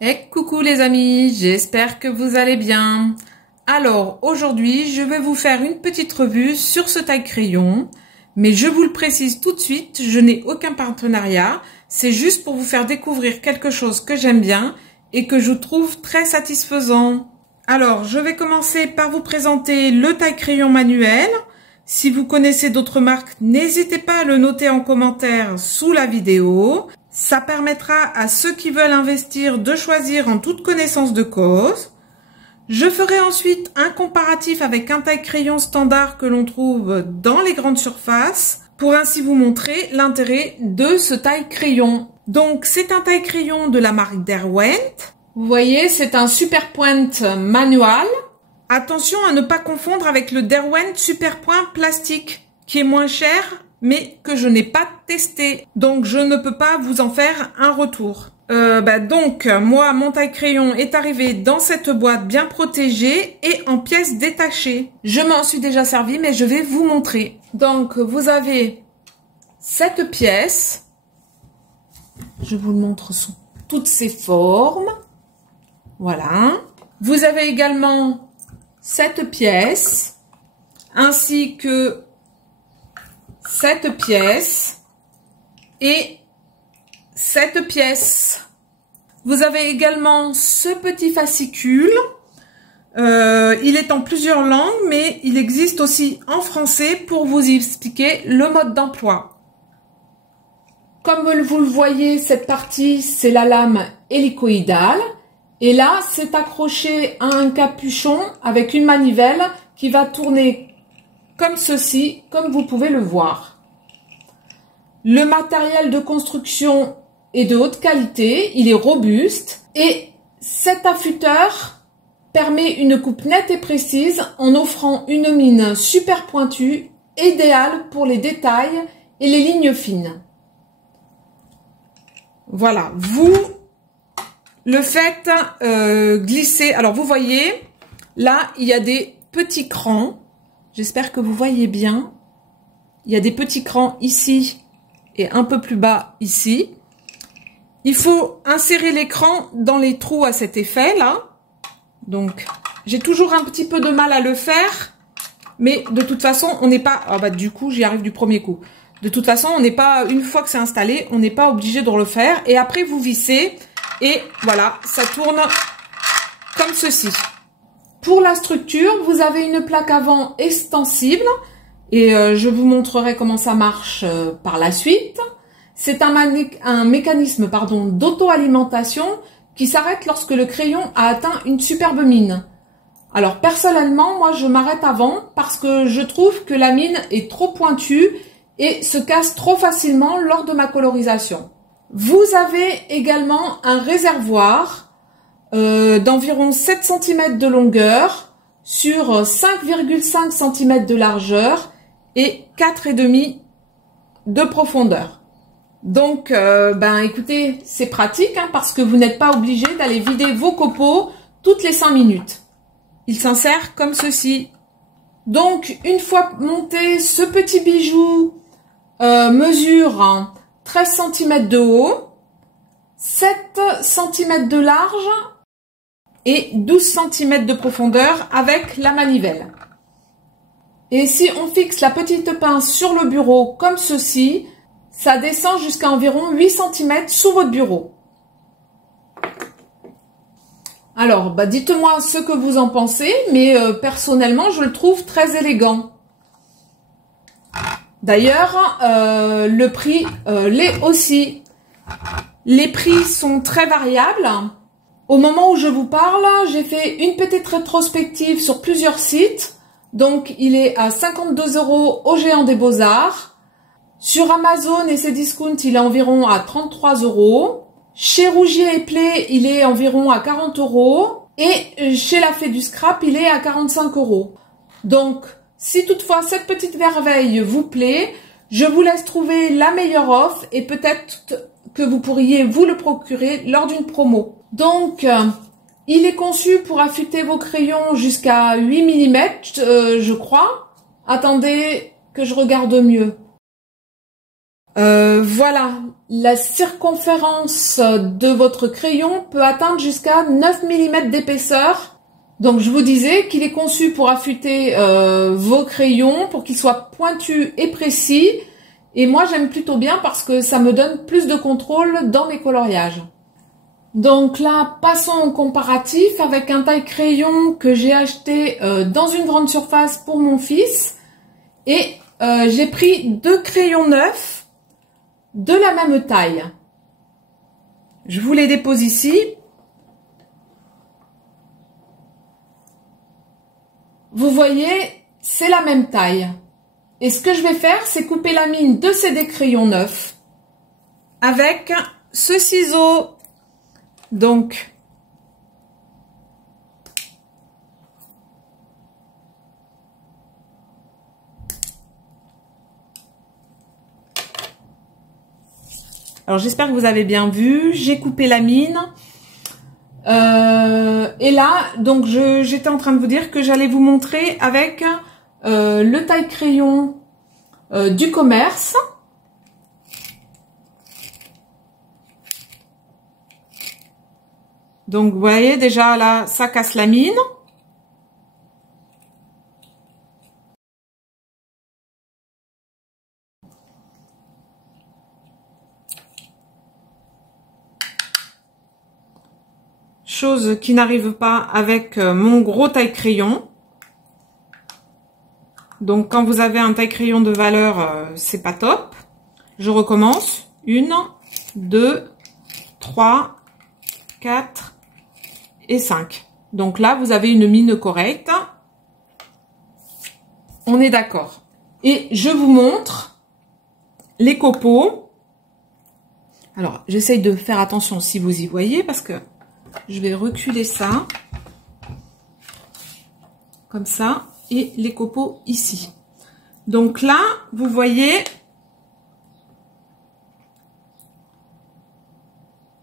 Et coucou les amis, j'espère que vous allez bien. Alors aujourd'hui, je vais vous faire une petite revue sur ce taille-crayon, mais je vous le précise tout de suite, je n'ai aucun partenariat, c'est juste pour vous faire découvrir quelque chose que j'aime bien et que je trouve très satisfaisant. Alors, je vais commencer par vous présenter le taille-crayon manuel. Si vous connaissez d'autres marques, n'hésitez pas à le noter en commentaire sous la vidéo. Ça permettra à ceux qui veulent investir de choisir en toute connaissance de cause. Je ferai ensuite un comparatif avec un taille-crayon standard que l'on trouve dans les grandes surfaces pour ainsi vous montrer l'intérêt de ce taille-crayon. Donc, c'est un taille-crayon de la marque Derwent. Vous voyez, c'est un Super Point manual. Attention à ne pas confondre avec le Derwent Super Point plastique qui est moins cher mais que je n'ai pas testé. Donc, je ne peux pas vous en faire un retour. Donc, moi, mon taille-crayon est arrivé dans cette boîte bien protégée et en pièces détachées. Je m'en suis déjà servi, mais je vais vous montrer. Donc, vous avez cette pièce. Je vous le montre sous toutes ses formes. Voilà. Vous avez également cette pièce, ainsi que cette pièce et cette pièce. Vous avez également ce petit fascicule. Il est en plusieurs langues, mais il existe aussi en français pour vous expliquer le mode d'emploi. Comme vous le voyez, cette partie, c'est la lame hélicoïdale. Et là, c'est accroché à un capuchon avec une manivelle qui va tourner comme ceci, comme vous pouvez le voir. Le matériel de construction est de haute qualité, il est robuste et cet affûteur permet une coupe nette et précise en offrant une mine super pointue, idéale pour les détails et les lignes fines. Voilà, vous le faites glisser. Alors vous voyez, là il y a des petits crans. J'espère que vous voyez bien. Il y a des petits crans ici et un peu plus bas ici. Il faut insérer l'écran dans les trous à cet effet là. Donc, j'ai toujours un petit peu de mal à le faire. Mais de toute façon, on n'est pas... Ah bah du coup, j'y arrive du premier coup. De toute façon, on n'est pas... Une fois que c'est installé, on n'est pas obligé de le refaire. Et après, vous vissez. Et voilà, ça tourne comme ceci. Pour la structure, vous avez une plaque avant extensible et je vous montrerai comment ça marche par la suite. C'est un mécanisme d'auto-alimentation qui s'arrête lorsque le crayon a atteint une superbe mine. Alors personnellement, moi je m'arrête avant parce que je trouve que la mine est trop pointue et se casse trop facilement lors de ma colorisation. Vous avez également un réservoir d'environ 7 cm de longueur sur 5,5 cm de largeur et 4,5 de profondeur. Donc, écoutez, c'est pratique parce que vous n'êtes pas obligé d'aller vider vos copeaux toutes les 5 minutes. Il s'insère comme ceci. Donc, une fois monté, ce petit bijou mesure 13 cm de haut, 7 cm de large et 12 cm de profondeur avec la manivelle. Et si on fixe la petite pince sur le bureau comme ceci, ça descend jusqu'à environ 8 cm sous votre bureau. Alors, dites-moi ce que vous en pensez, mais personnellement, je le trouve très élégant. D'ailleurs, le prix l'est aussi. Les prix sont très variables. Au moment où je vous parle, j'ai fait une petite rétrospective sur plusieurs sites. Donc, il est à 52 € au Géant des Beaux-Arts. Sur Amazon et ses discounts, il est environ à 33 €. Chez Rougier et Play, il est environ à 40 €. Et chez La Fée du Scrap, il est à 45 €. Donc, si toutefois cette petite merveille vous plaît, je vous laisse trouver la meilleure offre et peut-être que vous pourriez vous le procurer lors d'une promo. Donc, il est conçu pour affûter vos crayons jusqu'à 8 mm, je crois. Attendez que je regarde mieux. Voilà, la circonférence de votre crayon peut atteindre jusqu'à 9 mm d'épaisseur. Donc je vous disais qu'il est conçu pour affûter vos crayons, pour qu'ils soient pointus et précis. Et moi j'aime plutôt bien parce que ça me donne plus de contrôle dans mes coloriages. Donc là, passons au comparatif avec un taille-crayon que j'ai acheté dans une grande surface pour mon fils. Et j'ai pris 2 crayons neufs de la même taille. Je vous les dépose ici. Vous voyez, c'est la même taille. Et ce que je vais faire, c'est couper la mine de ces 2 crayons neufs avec ce ciseau. Donc, alors j'espère que vous avez bien vu, j'ai coupé la mine. Et là, donc j'étais en train de vous dire que j'allais vous montrer avec le taille-crayon du commerce. Donc vous voyez déjà là, ça casse la mine. Chose qui n'arrive pas avec mon gros taille-crayon. Donc quand vous avez un taille-crayon de valeur, c'est pas top. Je recommence. 1, 2, 3, 4 et 5. Donc là, vous avez une mine correcte. On est d'accord. Et je vous montre les copeaux. Alors, j'essaye de faire attention si vous y voyez parce que je vais reculer ça. Comme ça. Et les copeaux ici. Donc là, vous voyez...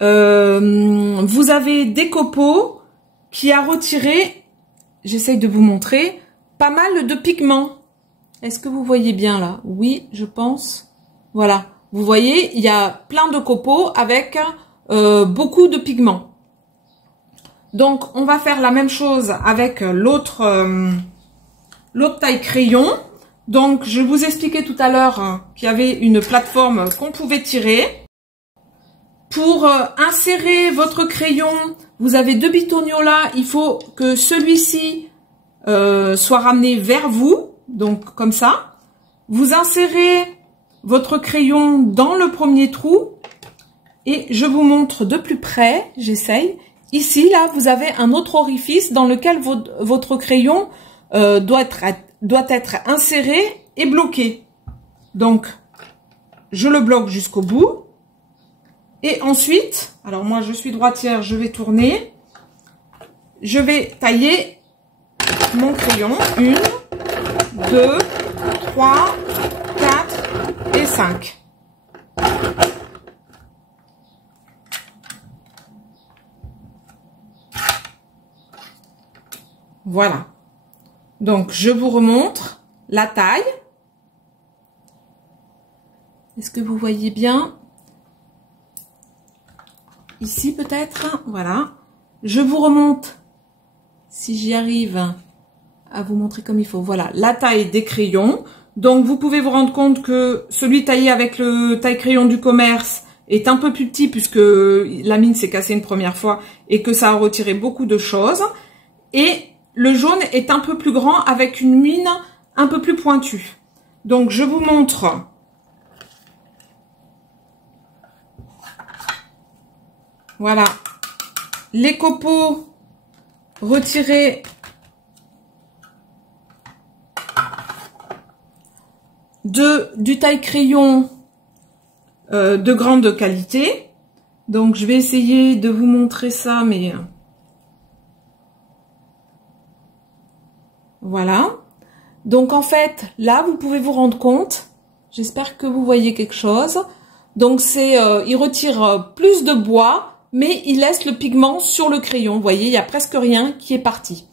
vous avez des copeaux qui a retiré, j'essaye de vous montrer, pas mal de pigments. Est-ce que vous voyez bien là? Oui, je pense. Voilà. Vous voyez, il y a plein de copeaux avec beaucoup de pigments. Donc, on va faire la même chose avec l'autre taille-crayon. Donc, je vous expliquais tout à l'heure qu'il y avait une plateforme qu'on pouvait tirer. Pour insérer votre crayon, vous avez 2 bitoniaux là. Il faut que celui-ci soit ramené vers vous. Donc, comme ça. Vous insérez votre crayon dans le premier trou. Et je vous montre de plus près. J'essaye. Ici, là, vous avez un autre orifice dans lequel votre crayon doit être inséré et bloqué. Donc, je le bloque jusqu'au bout. Et ensuite, alors moi je suis droitière, je vais tourner. Je vais tailler mon crayon. 1, 2, 3, 4 et 5. Voilà. Donc, je vous remontre la taille. Est-ce que vous voyez bien? Ici peut-être, voilà. Je vous remonte, si j'y arrive à vous montrer comme il faut. Voilà, la taille des crayons. Donc, vous pouvez vous rendre compte que celui taillé avec le taille-crayon du commerce est un peu plus petit puisque la mine s'est cassée une première fois et que ça a retiré beaucoup de choses. Et le jaune est un peu plus grand avec une mine un peu plus pointue. Donc, je vous montre. Voilà. Les copeaux retirés du taille-crayon de grande qualité. Donc, je vais essayer de vous montrer ça, mais... Voilà. Donc, en fait, là, vous pouvez vous rendre compte. J'espère que vous voyez quelque chose. Donc, il retire plus de bois, mais il laisse le pigment sur le crayon. Vous voyez, il n'y a presque rien qui est parti.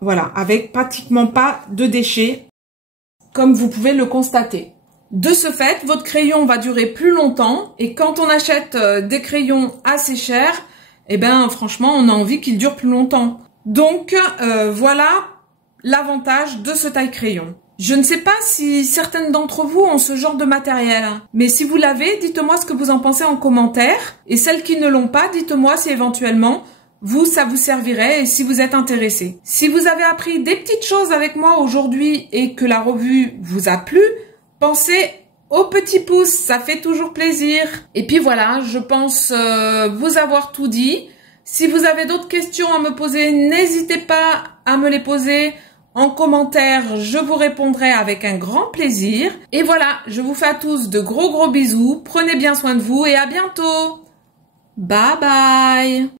Voilà, avec pratiquement pas de déchets, comme vous pouvez le constater. De ce fait, votre crayon va durer plus longtemps et quand on achète des crayons assez chers, eh ben franchement, on a envie qu'ils durent plus longtemps. Donc voilà l'avantage de ce taille-crayon. Je ne sais pas si certaines d'entre vous ont ce genre de matériel, mais si vous l'avez, dites-moi ce que vous en pensez en commentaire. Et celles qui ne l'ont pas, dites-moi si éventuellement ça vous servirait et si vous êtes intéressé. Si vous avez appris des petites choses avec moi aujourd'hui et que la revue vous a plu, pensez au petit pouce, ça fait toujours plaisir. Et puis voilà, je pense vous avoir tout dit. Si vous avez d'autres questions à me poser, n'hésitez pas à me les poser en commentaire. Je vous répondrai avec un grand plaisir. Et voilà, je vous fais à tous de gros bisous. Prenez bien soin de vous et à bientôt. Bye bye.